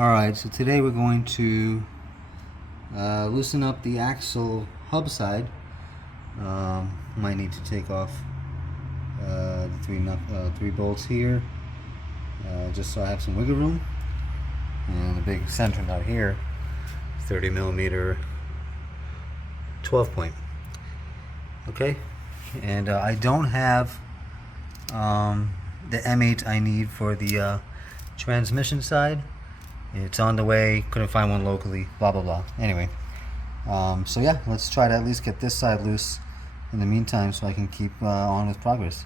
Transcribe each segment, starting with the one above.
Alright, so today we're going to loosen up the axle hub side. Might need to take off the three bolts here, just so I have some wiggle room. And the big center nut here, 30 millimeter 12 point. Okay, and I don't have the M8 I need for the transmission side. It's on the way, couldn't find one locally, blah blah blah. Anyway, so yeah, let's try to at least get this side loose in the meantime so I can keep on with progress.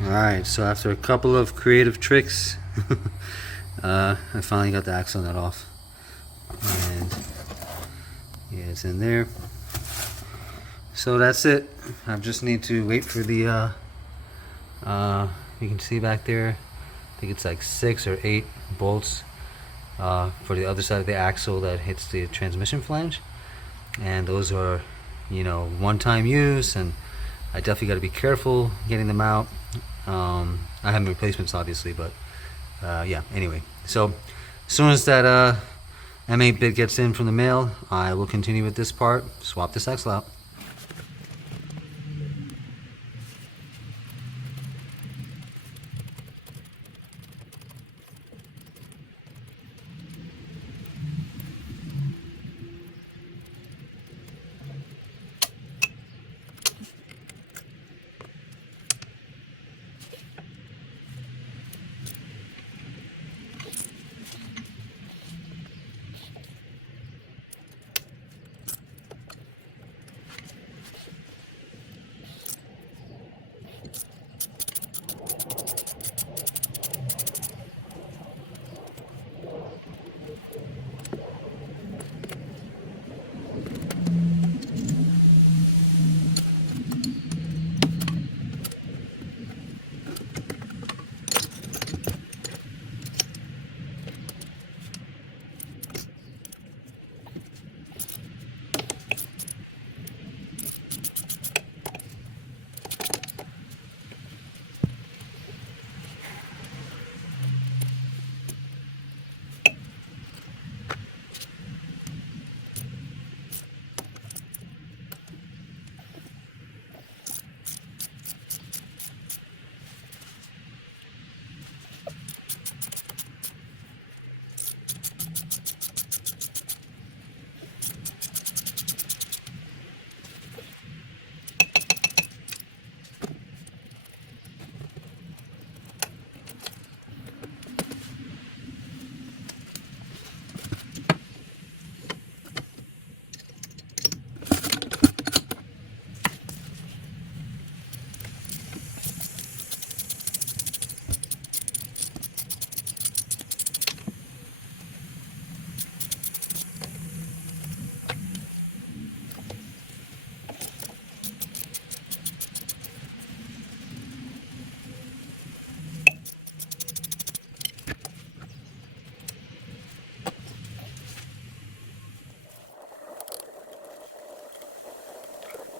Alright, so after a couple of creative tricks, I finally got the axle nut off. And yeah, it's in there. So that's it. I just need to wait for the, you can see back there, I think it's like 6 or 8 bolts for the other side of the axle that hits the transmission flange. And those are, you know, one-time use, and I definitely got to be careful getting them out. I have replacements obviously, but yeah, anyway, so as soon as that M8 bit gets in from the mail, I will continue with this part, swap this axle out.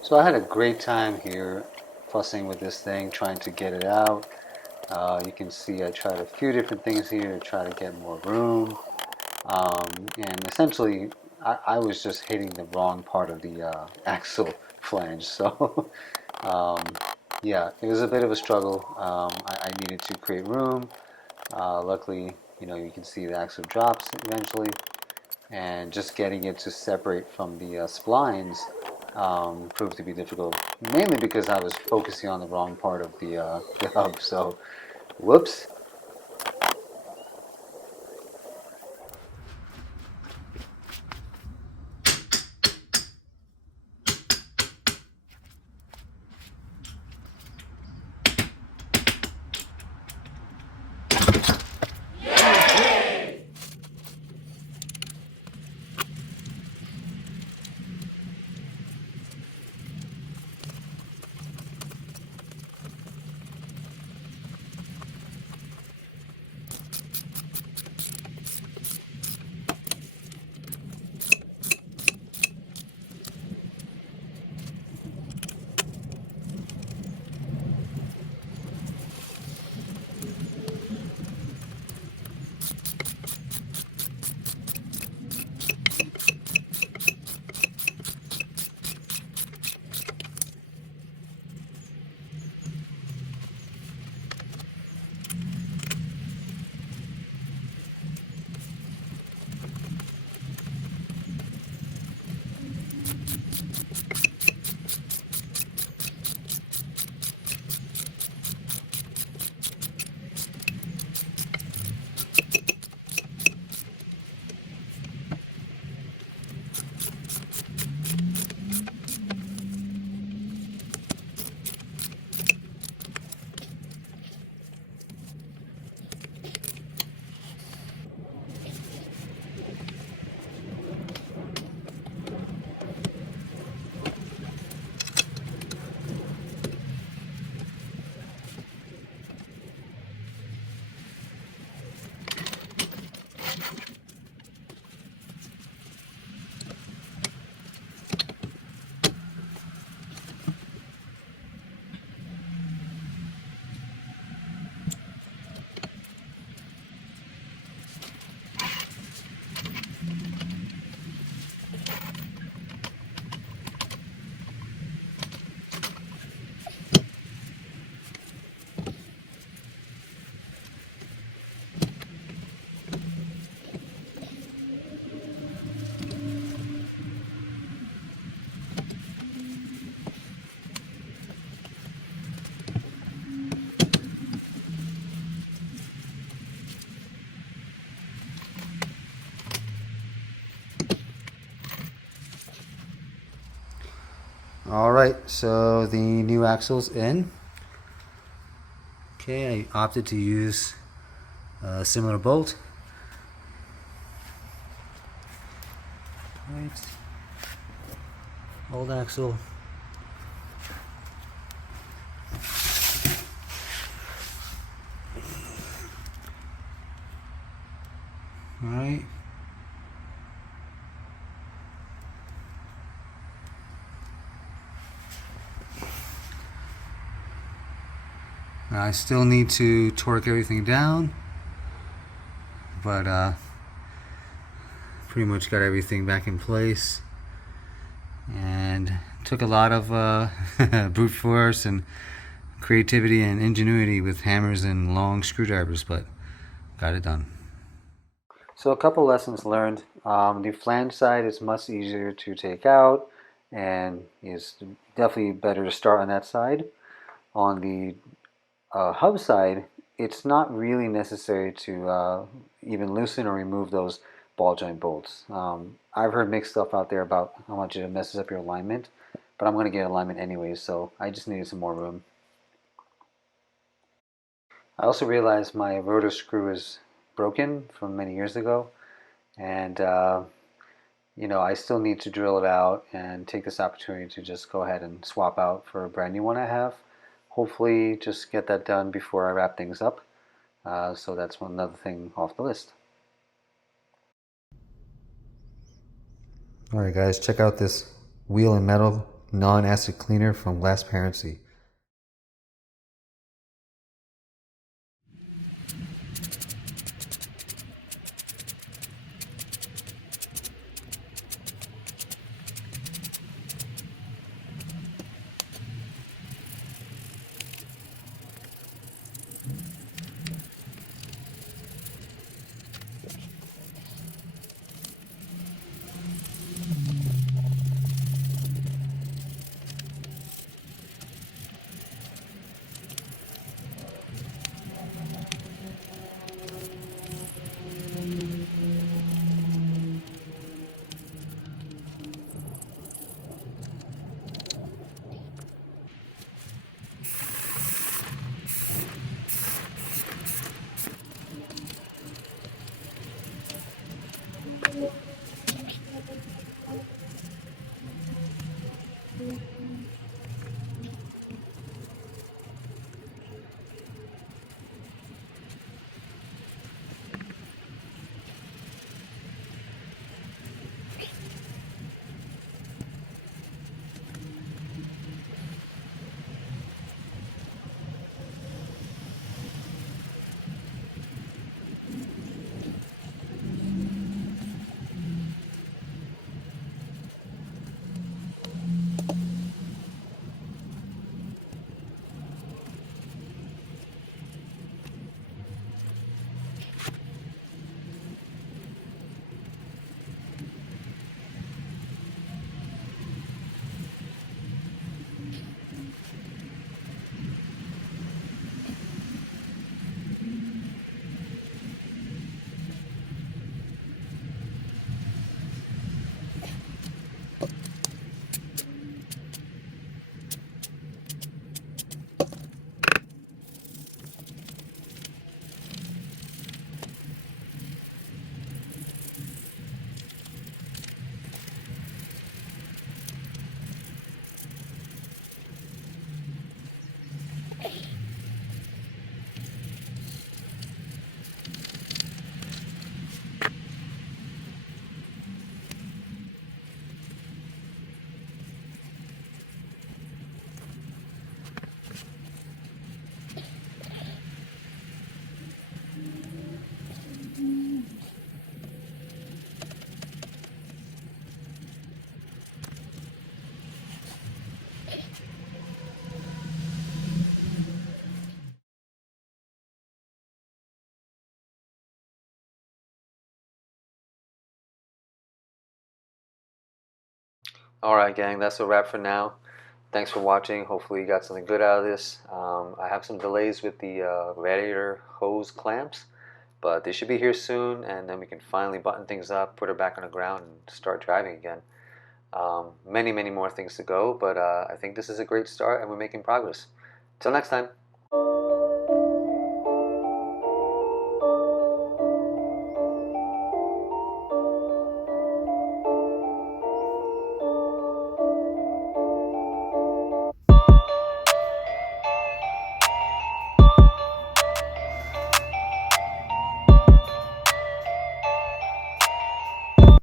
So I had a great time here fussing with this thing, trying to get it out. You can see I tried a few different things here to try to get more room. And essentially, I was just hitting the wrong part of the axle flange. So, um, yeah, it was a bit of a struggle. I needed to create room. Luckily, you can see the axle drops eventually, and just getting it to separate from the splines proved to be difficult, mainly because I was focusing on the wrong part of the hub. So, whoops. All right, so the new axle's in. Okay, I opted to use a similar bolt. Right, old axle. All right. I still need to torque everything down, but pretty much got everything back in place, and took a lot of brute force and creativity and ingenuity with hammers and long screwdrivers, but got it done. So a couple lessons learned. The flange side is much easier to take out, and is definitely better to start on that side. On the hub side, it's not really necessary to even loosen or remove those ball joint bolts. I've heard mixed stuff out there about how much it messes up your alignment, but I'm going to get alignment anyways, so I just needed some more room. I also realized my rotor screw is broken from many years ago, and I still need to drill it out and take this opportunity to just go ahead and swap out for a brand new one I have. Hopefully just get that done before I wrap things up. So that's another thing off the list. Alright guys, check out this wheel and metal non-acid cleaner from Glassparency. Alright gang, that's a wrap for now. Thanks for watching. Hopefully you got something good out of this. I have some delays with the radiator hose clamps, but they should be here soon, and then we can finally button things up, put her back on the ground, and start driving again. Many more things to go, but I think this is a great start and we're making progress. Till next time.